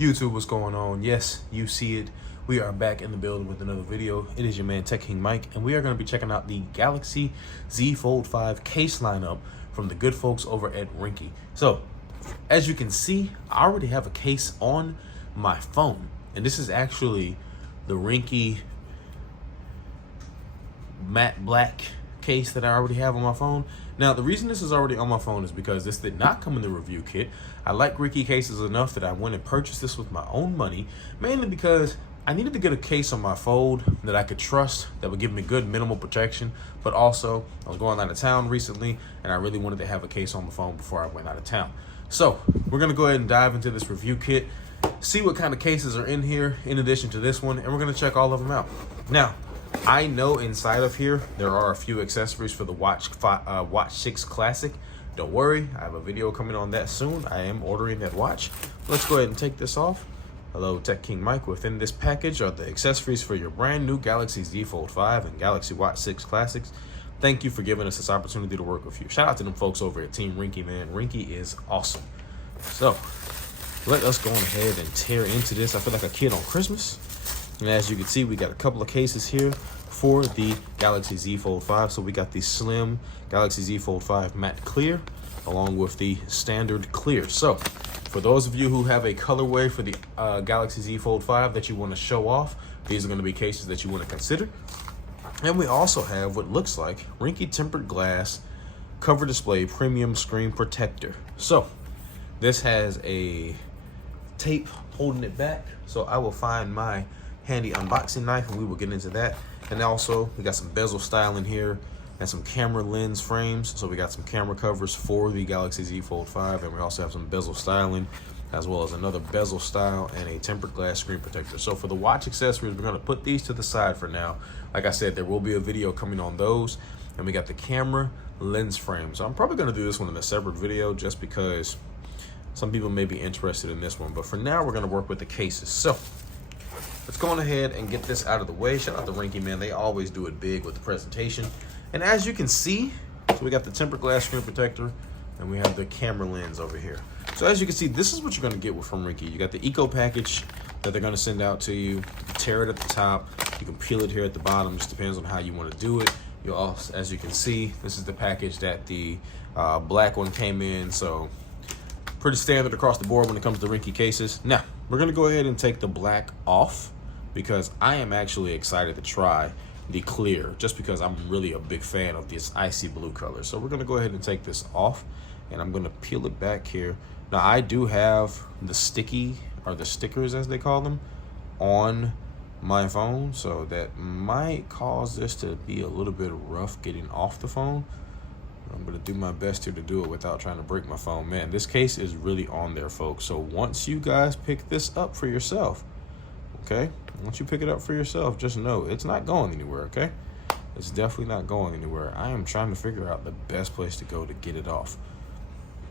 YouTube, what's going on? Yes, you see it. We are back in the building with another video. It is your man Tech King Mike, and we are going to be checking out the Galaxy Z Fold 5 case lineup from the good folks over at Ringke. So, as you can see, I already have a case on my phone, and this is actually the Ringke matte black case that I already have on my phone. Now, the reason this is already on my phone is because this did not come in the review kit. I like Ringke cases enough that I went and purchased this with my own money, mainly because I needed to get a case on my Fold that I could trust, that would give me good minimal protection, but also I was going out of town recently and I really wanted to have a case on my phone before I went out of town. So we're gonna go ahead and dive into this review kit, see what kind of cases are in here in addition to this one, and we're gonna check all of them out. Now, I know inside of here there are a few accessories for the Watch 6 Classic. Don't worry, I have a video coming on that soon. I am ordering that watch. Let's go ahead and take this off. Hello, Tech King Mike. Within this package are the accessories for your brand new Galaxy Z Fold 5 and Galaxy Watch 6 Classics. Thank you for giving us this opportunity to work with you. Shout out to them folks over at Team Ringke, man. Ringke is awesome. So let us go on ahead and tear into this. I feel like a kid on Christmas. And as you can see, we got a couple of cases here for the Galaxy Z Fold 5. So we got the slim Galaxy Z Fold 5 matte clear along with the standard clear. So for those of you who have a colorway for the Galaxy Z Fold 5 that you want to show off, these are going to be cases that you want to consider. And we also have what looks like Ringke tempered glass cover display premium screen protector. So this has a tape holding it back. So I will find my handy unboxing knife and we will get into that. And also we got some bezel style in here and some camera lens frames. So we got some camera covers for the Galaxy Z Fold 5, and we also have some bezel styling as well as another bezel style and a tempered glass screen protector. So for the watch accessories, we're going to put these to the side for now. Like I said, there will be a video coming on those. And we got the camera lens frame. So I'm probably going to do this one in a separate video just because some people may be interested in this one. But for now, we're going to work with the cases. So let's go on ahead and get this out of the way. Shout out to Ringke, man. They always do it big with the presentation. And as you can see, so we got the tempered glass screen protector and we have the camera lens over here. So as you can see, this is what you're going to get from Ringke. You got the eco package that they're going to send out to you. You can tear it at the top. You can peel it here at the bottom. Just depends on how you want to do it. You'll also, as you can see, this is the package that the black one came in. So pretty standard across the board when it comes to Ringke cases. Now, we're going to go ahead and take the black off because I am actually excited to try the clear just because I'm really a big fan of this icy blue color. So we're going to go ahead and take this off and I'm going to peel it back here. Now, I do have the sticky or the stickers as they call them on my phone, so that might cause this to be a little bit rough getting off the phone. I'm going to do my best here to do it without trying to break my phone. Man, this case is really on there, folks. So once you guys pick this up for yourself, okay? Once you pick it up for yourself, just know it's not going anywhere, okay? It's definitely not going anywhere. I am trying to figure out the best place to go to get it off.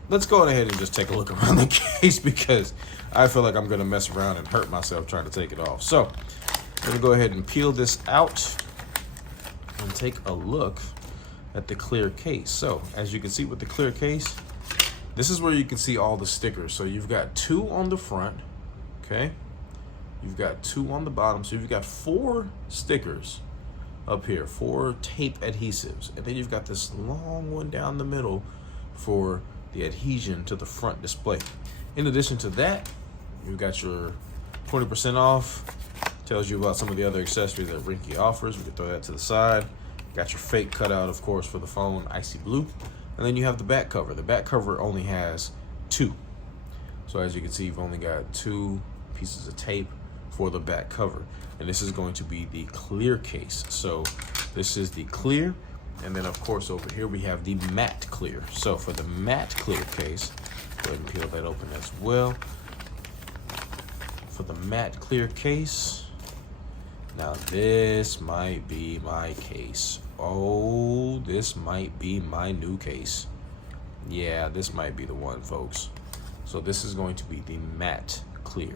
Let's go ahead and just take a look around the case because I feel like I'm going to mess around and hurt myself trying to take it off. So I'm going to go ahead and peel this out and take a look at the clear case. So as you can see with the clear case, this is where you can see all the stickers. So you've got 2 on the front, okay? You've got 2 on the bottom. So you've got 4 stickers up here, 4 tape adhesives. And then you've got this long one down the middle for the adhesion to the front display. In addition to that, you've got your 20% off. Tells you about some of the other accessories that Ringke offers. We can throw that to the side. Got your fake cutout, of course, for the phone, icy blue. And then you have the back cover. The back cover only has 2. So as you can see, you've only got 2 pieces of tape for the back cover. And this is going to be the clear case. So this is the clear. And then, of course, over here we have the matte clear. So for the matte clear case, go ahead and peel that open as well. For the matte clear case, now this might be my case. Oh, this might be my new case. Yeah, this might be the one, folks. So this is going to be the matte clear.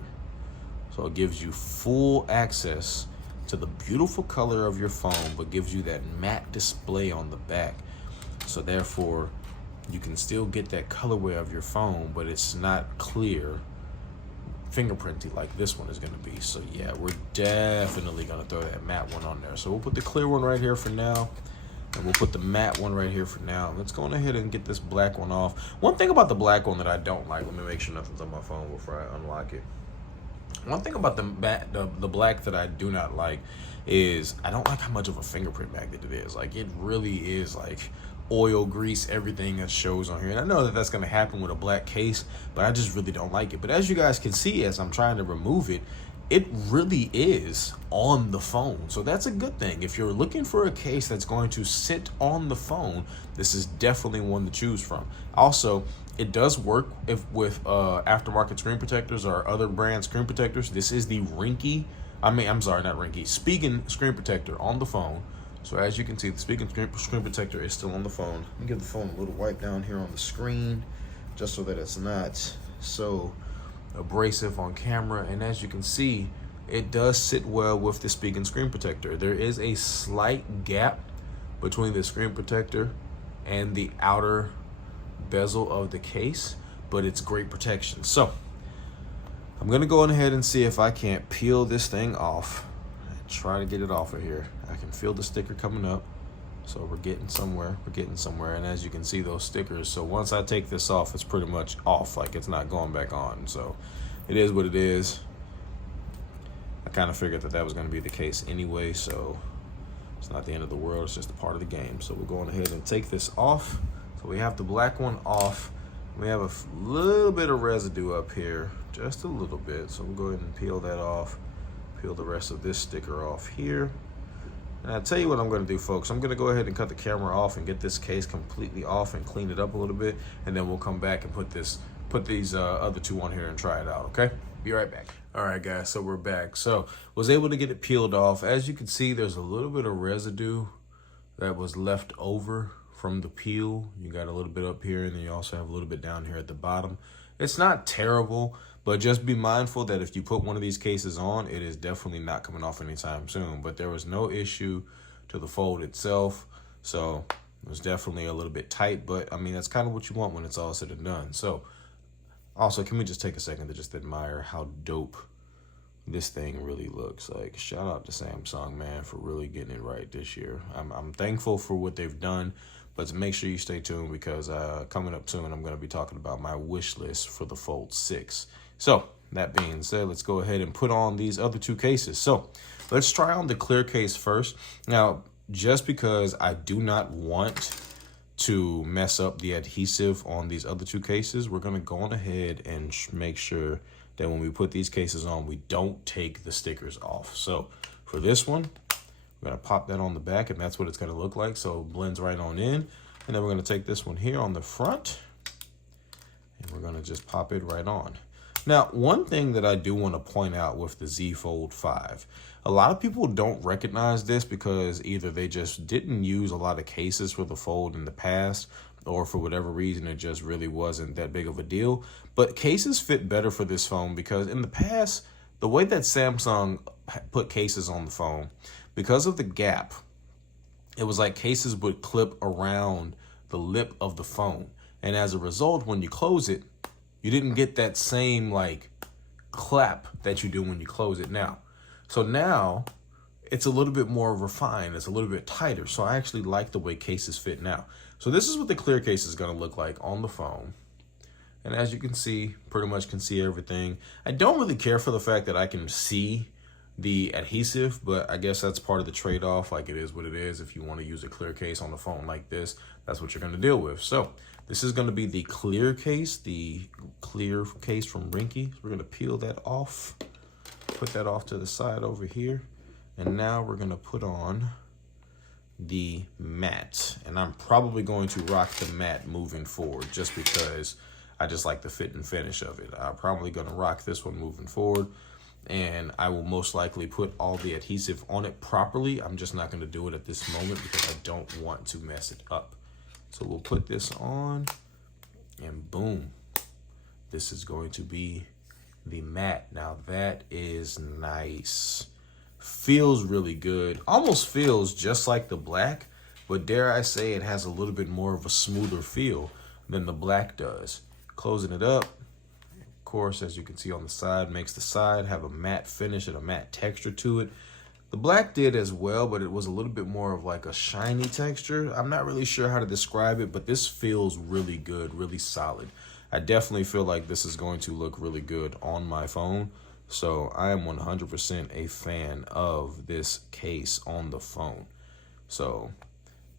So it gives you full access to the beautiful color of your phone, but gives you that matte display on the back. So therefore, you can still get that colorway of your phone, but it's not clear fingerprinty like this one is going to be. So yeah, we're definitely going to throw that matte one on there. So we'll put the clear one right here for now, and we'll put the matte one right here for now. Let's go ahead and get this black one off. One thing about the black one that I don't like, let me make sure nothing's on my phone before I unlock it. One thing about the black that I do not like is I don't like how much of a fingerprint magnet it is. Like, it really is like oil, grease, everything that shows on here. And I know that that's going to happen with a black case, but I just really don't like it. But as you guys can see, as I'm trying to remove it, it really is on the phone. So that's a good thing. If you're looking for a case that's going to sit on the phone, this is definitely one to choose from. Also, it does work with aftermarket screen protectors or other brand screen protectors. This is the Ringke, I'm sorry, not Ringke, Spigen screen protector on the phone. So as you can see, the Spigen screen protector is still on the phone. Let me give the phone a little wipe down here on the screen, just so that it's not so abrasive on camera. And as you can see, it does sit well with the Spigen screen protector. There is a slight gap between the screen protector and the outer bezel of the case, but it's great protection. So I'm gonna go ahead and see if I can't peel this thing off and try to get it off of here. I can feel the sticker coming up, so we're getting somewhere. And as you can see, those stickers, so once I take this off, it's pretty much off, like it's not going back on. So it is what it is. I kind of figured that was going to be the case anyway, so it's not the end of the world. It's just a part of the game. So we're going ahead and take this off. So we have the black one off. We have a little bit of residue up here, just a little bit. So we'll go ahead and peel that off, peel the rest of this sticker off here. And I'll tell you what I'm gonna do, folks. I'm gonna go ahead and cut the camera off and get this case completely off and clean it up a little bit. And then we'll come back and put these other two on here and try it out, okay? Be right back. All right, guys, so we're back. So was able to get it peeled off. As you can see, there's a little bit of residue that was left over from the peel. You got a little bit up here, and then you also have a little bit down here at the bottom. It's not terrible, but just be mindful that if you put one of these cases on, it is definitely not coming off anytime soon. But there was no issue to the fold itself, so it was definitely a little bit tight, but I mean, that's kind of what you want when it's all said and done. So also, can we just take a second to just admire how dope this thing really looks? Like, shout out to Samsung, man, for really getting it right this year. I'm thankful for what they've done, but make sure you stay tuned, because coming up soon, I'm going to be talking about my wish list for the Fold 6. So that being said, let's go ahead and put on these other two cases. So let's try on the clear case first. Now, just because I do not want to mess up the adhesive on these other two cases, we're going to go on ahead and make sure that when we put these cases on, we don't take the stickers off. So for this one, we're going to pop that on the back, and that's what it's going to look like. So it blends right on in. And then we're going to take this one here on the front, and we're going to just pop it right on. Now, one thing that I do want to point out with the Z Fold 5, a lot of people don't recognize this because either they just didn't use a lot of cases for the Fold in the past, or for whatever reason, it just really wasn't that big of a deal. But cases fit better for this phone, because in the past, the way that Samsung put cases on the phone, because of the gap, it was like cases would clip around the lip of the phone. And as a result, when you close it, you didn't get that same like clap that you do when you close it now. So now it's a little bit more refined. It's a little bit tighter. So I actually like the way cases fit now. So this is what the clear case is going to look like on the phone. And as you can see, pretty much can see everything. I don't really care for the fact that I can see the adhesive, but I guess that's part of the trade-off. Like, it is what it is. If you want to use a clear case on the phone like this, that's what you're going to deal with. So this is going to be the clear case from Ringke. We're going to peel that off, put that off to the side over here. And now we're going to put on the matte. And I'm probably going to rock the matte moving forward, just because I just like the fit and finish of it. I'm probably going to rock this one moving forward, and I will most likely put all the adhesive on it properly. I'm just not going to do it at this moment because I don't want to mess it up. So we'll put this on, and boom, this is going to be the matte. Now that is nice. Feels really good. Almost feels just like the black, but dare I say it has a little bit more of a smoother feel than the black does. Closing it up, course, as you can see on the side, makes the side have a matte finish and a matte texture to it. The black did as well, but it was a little bit more of like a shiny texture. I'm not really sure how to describe it, but this feels really good, really solid. I definitely feel like this is going to look really good on my phone. So I am 100% a fan of this case on the phone. So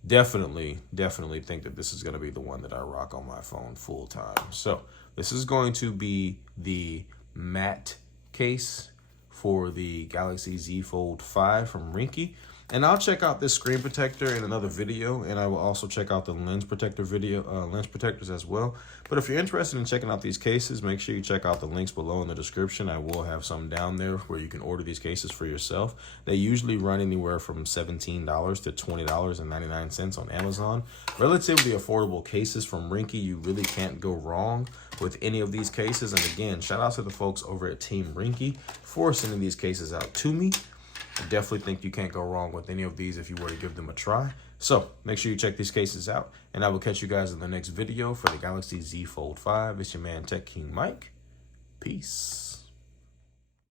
definitely think that this is going to be the one that I rock on my phone full time. So this is going to be the matte case for the Galaxy Z Fold 5 from Ringke. And I'll check out this screen protector in another video, and I will also check out the lens protectors as well. But if you're interested in checking out these cases, make sure you check out the links below in the description. I will have some down there where you can order these cases for yourself. They usually run anywhere from $17 to $20.99 on Amazon. Relatively affordable cases from Ringke. You really can't go wrong with any of these cases. And again, shout out to the folks over at Team Ringke for sending these cases out to me. I definitely think you can't go wrong with any of these if you were to give them a try. So make sure you check these cases out, and I will catch you guys in the next video for the Galaxy Z Fold 5. It's your man Tech King Mike. Peace.